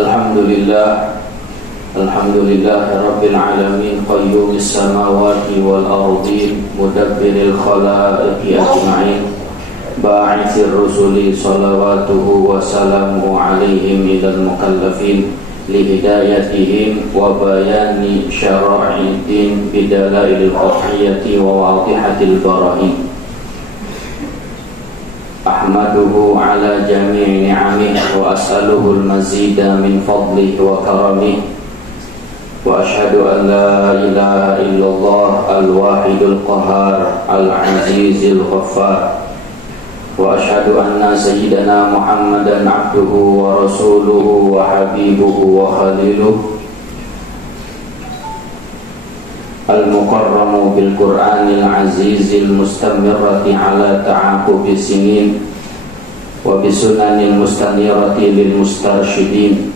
Alhamdulillah Rabbil Alamin Qayyumis samawati wal ardin Mudabbiril khalaiqi ajma'in Ba'ithir rusuli salawatuhu wa salamu alaihim idal mukallafin Lihidayatihim wa bayani syara'iddin Bidalailil qat'iyyati wa wadihatil barahin Ahmaduhu ala jami'i ni'amih wa as'aluhu al-mazida min fadlih wa karamih wa ashhadu an la ilaha illallah al-wahidul qahar al-azizil ghaffar wa ashhadu anna sayyidana Muhammadan abduhu wa rasuluhu wa habibuhu wa khaliluhu al-mukarramu bil Qur'anil azizil mustamirrati ala ta'aqubi sinin wa bisunanil mustanirati lil mustarsyidin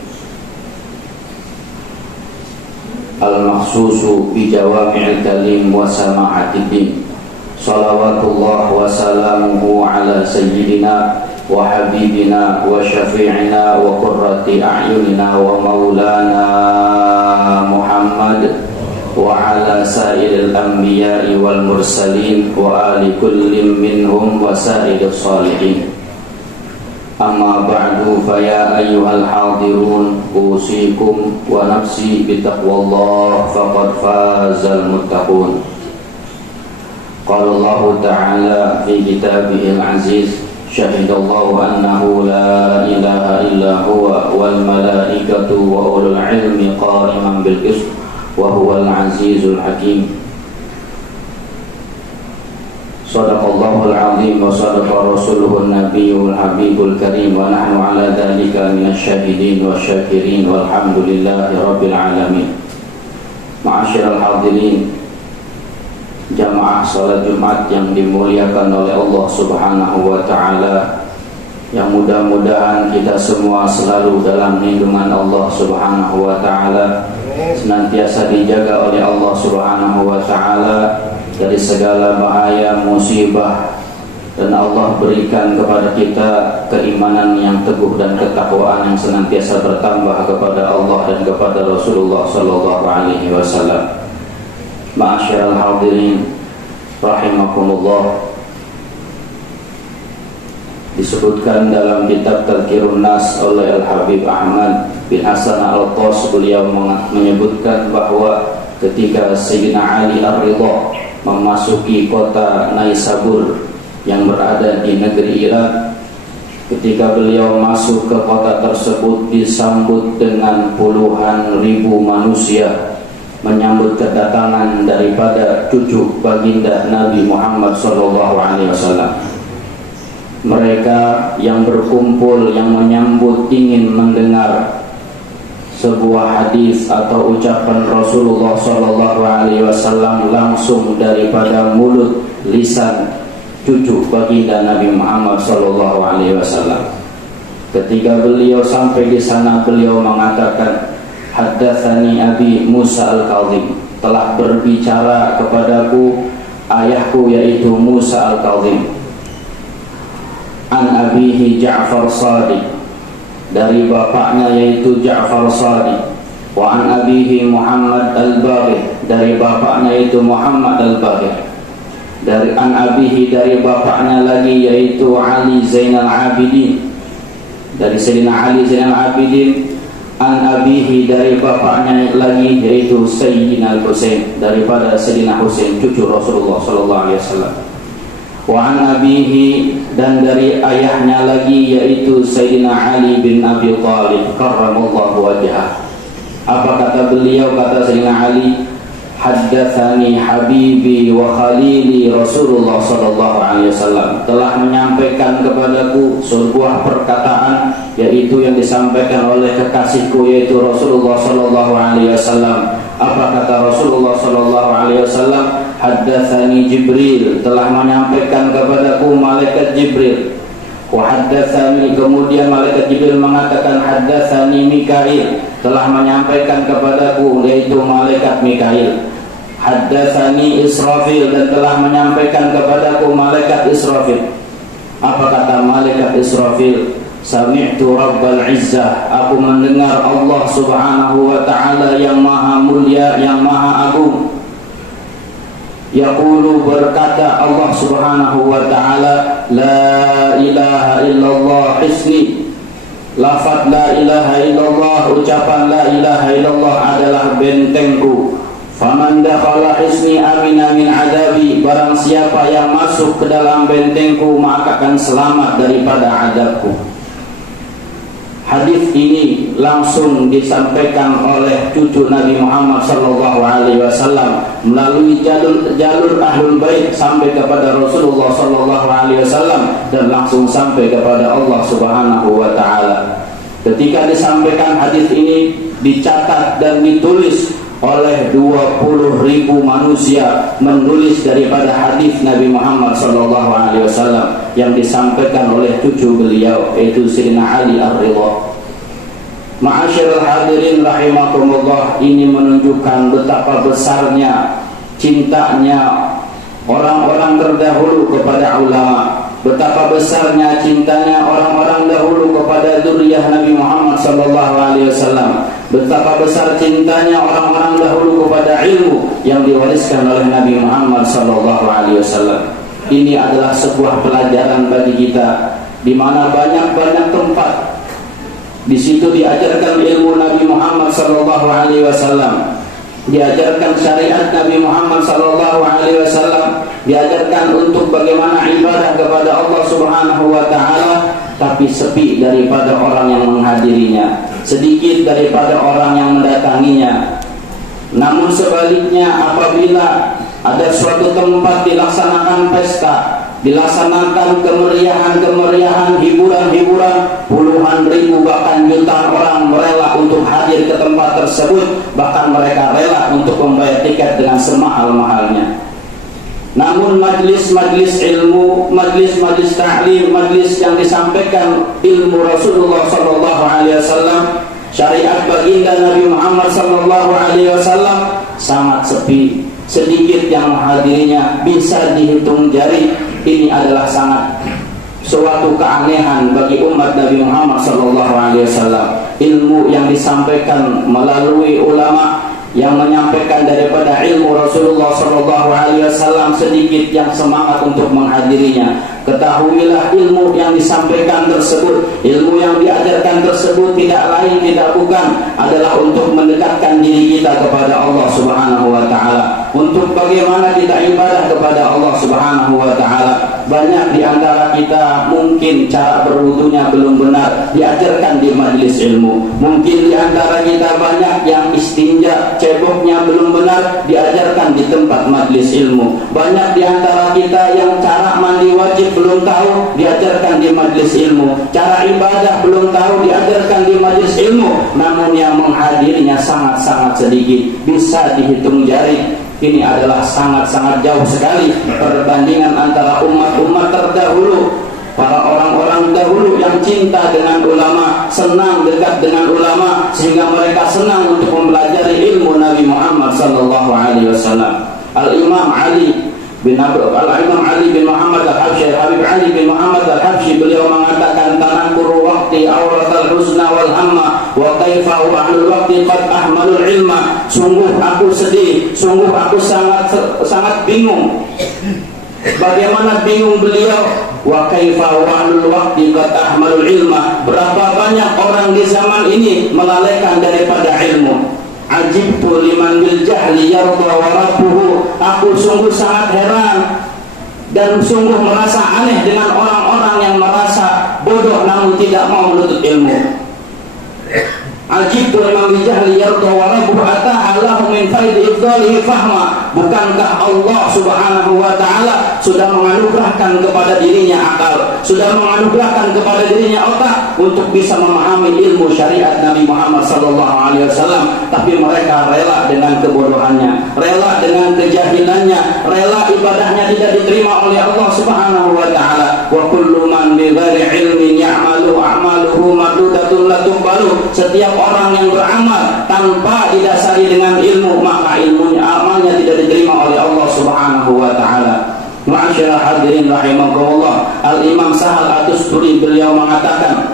al-makhsusu bi jawami'il kalim wa sama'atid din salawatullah wa salamuhu ala sayyidina wa habibina wa syafi'ina wa qurrati a'yunina wa maulana Muhammad wa ala sa'iril anbiya'i wal mursalin wa ali kullin minhum wa sa'iril salihin amma ba'du fa ya ayyuhal hadirun usikum wa nafsi bitaqwallah faqad fazal muttaqun qala Allah ta'ala fi kitabihil aziz syahidallahu annahu la ilaha illa huwa wal malaikatu wa ulul ilmi qa'iman bil qist wa huwal azizul hakim. Shadaqallahul azim wa sadaqa rasuluhun nabiyyul habibul karim wa nahnu ala dhalika minasyahidin wa syakirin walhamdulillahi rabbil alamin. Ma'asyiral hadirin, jamaah salat Jumat yang dimuliakan oleh Allah Subhanahu wa taala, yang mudah-mudahan kita semua selalu dalam lindungan Allah Subhanahu wa taala, senantiasa dijaga oleh Allah Subhanahu wa taala dari segala bahaya, musibah, dan Allah berikan kepada kita keimanan yang teguh dan ketakwaan yang senantiasa bertambah kepada Allah dan kepada Rasulullah sallallahu alaihi wasallam. Ma'asyiral hadirin rahimakumullah, disebutkan dalam kitab Tadhkirun Nas oleh Al-Habib Ahmad bin Hasan Al-Qas, beliau menyebutkan bahwa ketika Sayyidina Ali Ar-Ridha memasuki kota Naisabur yang berada di negeri Irak, ketika beliau masuk ke kota tersebut disambut dengan puluhan ribu manusia menyambut kedatangan daripada cucu baginda Nabi Muhammad SAW. Mereka yang berkumpul, yang menyambut, ingin mendengar sebuah hadis atau ucapan Rasulullah SAW langsung daripada mulut lisan cucu baginda Nabi Muhammad SAW. Ketika beliau sampai di sana, beliau mengatakan, haddatsani Abi Musa Al-Kadzim, telah berbicara kepadaku ayahku yaitu Musa Al-Kadzim, an abihi Ja'far Shadiq, dari bapaknya yaitu Ja'far Shadiq, wa an abihi Muhammad Al-Baqir, dari bapaknya yaitu Muhammad Al-Baqir, dari an abihi, dari bapaknya lagi yaitu Ali Zainal Abidin, dari Sayyidina Ali Zainal Abidin, an abihi, dari bapaknya lagi yaitu Sayyidina Al-Husain, daripada Sayyidina Husain cucu Rasulullah sallallahu alaihi wasallam, wa an abihi, dan dari ayahnya lagi yaitu Sayyidina Ali bin Abi Thalib karramallahu wajhah. Apa kata beliau? Kata Sayyidina Ali, haddatsani habibi wa khalili Rasulullah sallallahu alaihi wasallam, telah menyampaikan kepadaku sebuah perkataan, yaitu yang disampaikan oleh kekasihku yaitu Rasulullah sallallahu alaihi wasallam. Apa kata Rasulullah sallallahu alaihi wasallam? Haddatsani Jibril, telah menyampaikan kepadaku malaikat Jibril. Wa haddatsani, kemudian malaikat Jibril mengatakan haddatsani Mikail, telah menyampaikan kepadaku yaitu malaikat Mikail. Haddatsani Israfil, dan telah menyampaikan kepadaku malaikat Israfil. Apa kata malaikat Israfil? Sami'tu Rabbal Izzah, aku mendengar Allah Subhanahu wa ta'ala yang maha mulia, yang maha agung. Yaqulu, berkata Allah Subhanahu wa ta'ala, la ilaha illallah hisni. Lafaz la ilaha illallah, ucapan la ilaha illallah adalah bentengku. Faman dakhala hisni amina min adabi, barang siapa yang masuk ke dalam bentengku maka akan selamat daripada adabku. Hadis ini langsung disampaikan oleh cucu Nabi Muhammad SAW melalui jalur Ahlul Bait sampai kepada Rasulullah SAW dan langsung sampai kepada Allah Subhanahu wa ta'ala. Ketika disampaikan hadis ini, dicatat dan ditulis oleh 20.000 manusia menulis daripada hadis Nabi Muhammad SAW yang disampaikan oleh cucu beliau, yaitu Sayyidina Ali Ar-Ridha. Ma'asyiral hadirin rahimakumullah, ini menunjukkan betapa besarnya cintanya orang-orang terdahulu kepada ulama, betapa besarnya cintanya orang-orang dahulu kepada zuriyah Nabi Muhammad SAW, betapa besar cintanya orang-orang dahulu kepada ilmu yang diwariskan oleh Nabi Muhammad SAW. Ini adalah sebuah pelajaran bagi kita, di mana banyak-banyak tempat di situ diajarkan ilmu Nabi Muhammad SAW, diajarkan syariat Nabi Muhammad SAW, diajarkan untuk bagaimana ibadah kepada Allah Subhanahu wa ta'ala, tapi sepi daripada orang yang menghadirinya, sedikit daripada orang yang mendatanginya. Namun sebaliknya, apabila ada suatu tempat dilaksanakan pesta, dilaksanakan kemeriahan-kemeriahan, hiburan-hiburan, puluhan ribu bahkan jutaan orang rela untuk hadir ke tempat tersebut, bahkan mereka rela untuk membayar tiket dengan semahal-mahalnya. Namun majlis-majlis ilmu, majlis-majlis ta'lim, majlis yang disampaikan ilmu Rasulullah SAW, syariat baginda Nabi Muhammad SAW, sangat sepi, sedikit yang menghadirinya, bisa dihitung jari. Ini adalah sangat suatu keanehan bagi umat Nabi Muhammad SAW. Ilmu yang disampaikan melalui ulama yang menyampaikan daripada ilmu Rasulullah SAW, sedikit yang semangat untuk menghadirinya. Ketahuilah ilmu yang disampaikan tersebut, ilmu yang diajarkan tersebut tidak lain tidak bukan adalah untuk mendekatkan diri kita kepada Allah Subhanahu wa ta'ala, untuk bagaimana kita ibadah kepada Allah Subhanahu wa ta'ala. Banyak di antara kita mungkin cara berwudunya belum benar, diajarkan di majelis ilmu. Mungkin di antara kita banyak yang istinja, ceboknya belum benar, diajarkan di tempat majelis ilmu. Banyak di antara kita yang cara mandi wajib belum tahu, diajarkan di majelis ilmu. Cara ibadah belum tahu, diajarkan di majelis ilmu. Namun yang menghadirinya sangat-sangat sedikit, bisa dihitung jari. Ini adalah sangat-sangat jauh sekali perbandingan antara umat-umat terdahulu, para orang-orang dahulu yang cinta dengan ulama, senang dekat dengan ulama, sehingga mereka senang untuk mempelajari ilmu Nabi Muhammad SAW. Al-Imam Ali bin Muhammad Al-Habsyi, Habib Ali bin Muhammad Al-Habsyi, beliau mengatakan, tanakuru waqti awratal husna wal hamma wa kaifa wa ahlul waqti qad ahmalul ilma. Sungguh aku sedih, sungguh aku sangat bingung. Bagaimana bingung beliau? Wa kaifa wa ahlul waqti qad ahmalul ilma. Berapa banyak orang di zaman ini melalaikan daripada ilmu. Ajibtu liman bil jahli yarda wa rabbuhu. Aku sungguh sangat heran dan sungguh merasa aneh dengan orang-orang yang merasa bodoh namun tidak mau menuntut ilmu. Ajibtu liman bil jahli yarda wa rabbuhu ataha lahu min faidi ifdalihi fahma. Bukankah Allah Subhanahu wa ta'ala sudah menganugerahkan kepada dirinya akal, sudah menganugerahkan kepada dirinya otak untuk bisa memahami ilmu syariat Nabi Muhammad SAW, tapi mereka rela dengan kebodohannya, rela dengan kejahilannya, rela ibadahnya tidak diterima oleh Allah Subhanahu wa ta'ala. Wa kullu man bi ghairi ilmin ya'malu a'maluhu mardudatun la tuqbalu. Setiap orang yang beramal tanpa didasari dengan ilmu, maka ilmunya, amalnya tidak diterima oleh Allah Subhanahu wa ta'ala. Ma'asyiral hadirin rahimakumullah, Al-Imam Sahal At-Tusturi beliau mengatakan,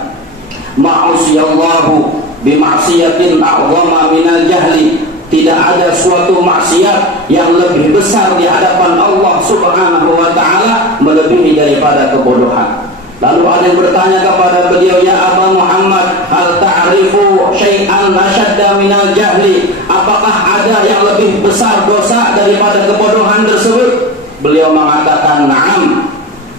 ma'asiyallahu bima'siyatin a'zama minal jahli. Tidak ada suatu maksiat yang lebih besar di hadapan Allah Subhanahu wa ta'ala melebihi daripada kebodohan. Lalu ada yang bertanya kepada beliau, ya Aba Muhammad, hal ta'rifu syai'an asyadda minal jahli? Apakah ada yang lebih besar dosa daripada kebodohan tersebut? Beliau mengatakan, na'am,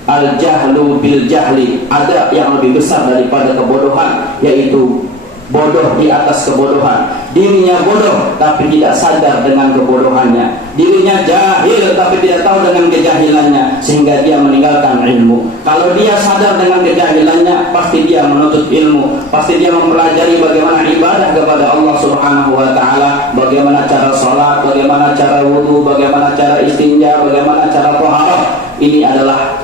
al-jahlu bil jahli. Ada yang lebih besar daripada kebodohan, yaitu bodoh di atas kebodohan. Dirinya bodoh tapi tidak sadar dengan kebodohannya. Dirinya jahil tapi tidak tahu dengan kejahilannya, sehingga dia meninggalkan ilmu. Kalau dia sadar dengan kejahilannya, pasti dia menuntut ilmu, pasti dia mempelajari bagaimana ibadah kepada Allah Subhanahu wa ta'ala, bagaimana cara sholat, bagaimana cara wudu, bagaimana cara istinja, bagaimana cara taharah. Ini adalah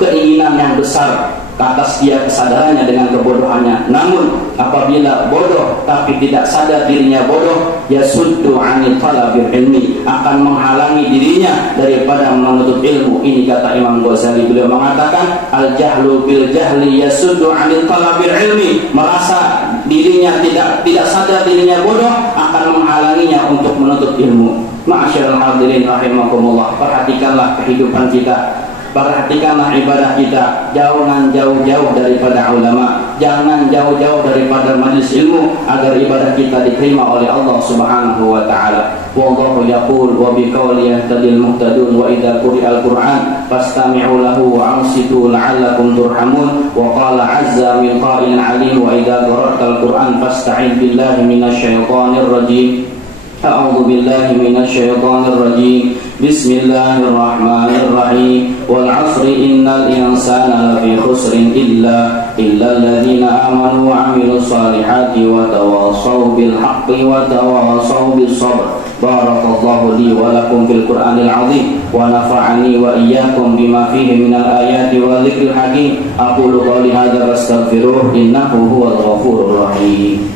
keinginan yang besar atas dia kesadarannya dengan kebodohannya. Namun apabila bodoh tapi tidak sadar dirinya bodoh, yasuddu 'anil talabil ilmi, akan menghalangi dirinya daripada menuntut ilmu. Ini kata Imam Ghazali, beliau mengatakan al-jahlu bil jahli yasuddu 'anil talabil ilmi. Merasa dirinya tidak sadar dirinya bodoh akan menghalanginya untuk menuntut ilmu. Ma'asyiral hadirin rahimakumullah, perhatikanlah kehidupan kita, perhatikanlah ibadah kita. Jangan jauh-jauh daripada ulama, jangan jauh-jauh daripada majelis ilmu, agar ibadah kita diterima oleh Allah Subhanahu wa ta'ala. Wallahu yaqul wa biqawli yahtadil muhtadun wa idza quri'al Qur'an fastami'u lahu wa ansitu la'allakum turhamun. Wa qala 'azza min qa'ilin 'alim wa idza qara'tal Qur'an fasta'id billahi minasyaitonir rajim. A'udzu billahi minasyaitonir rajim. Bismillahirrahmanirrahim. Wal 'asri innal insana lafi khusrin illa alladziina aamanu wa 'amilus shalihati wa tawassaw bil haqqi wa tawassaw bis sabr. Barakallahu li wa lakum fil Qur'anil 'azim wa nafa'ani wa iyyakum bima fihi minal ayati wa dzikril hakim. Aqulu qawli hadza wastaghfiruh innahu huwal ghafurur rahim.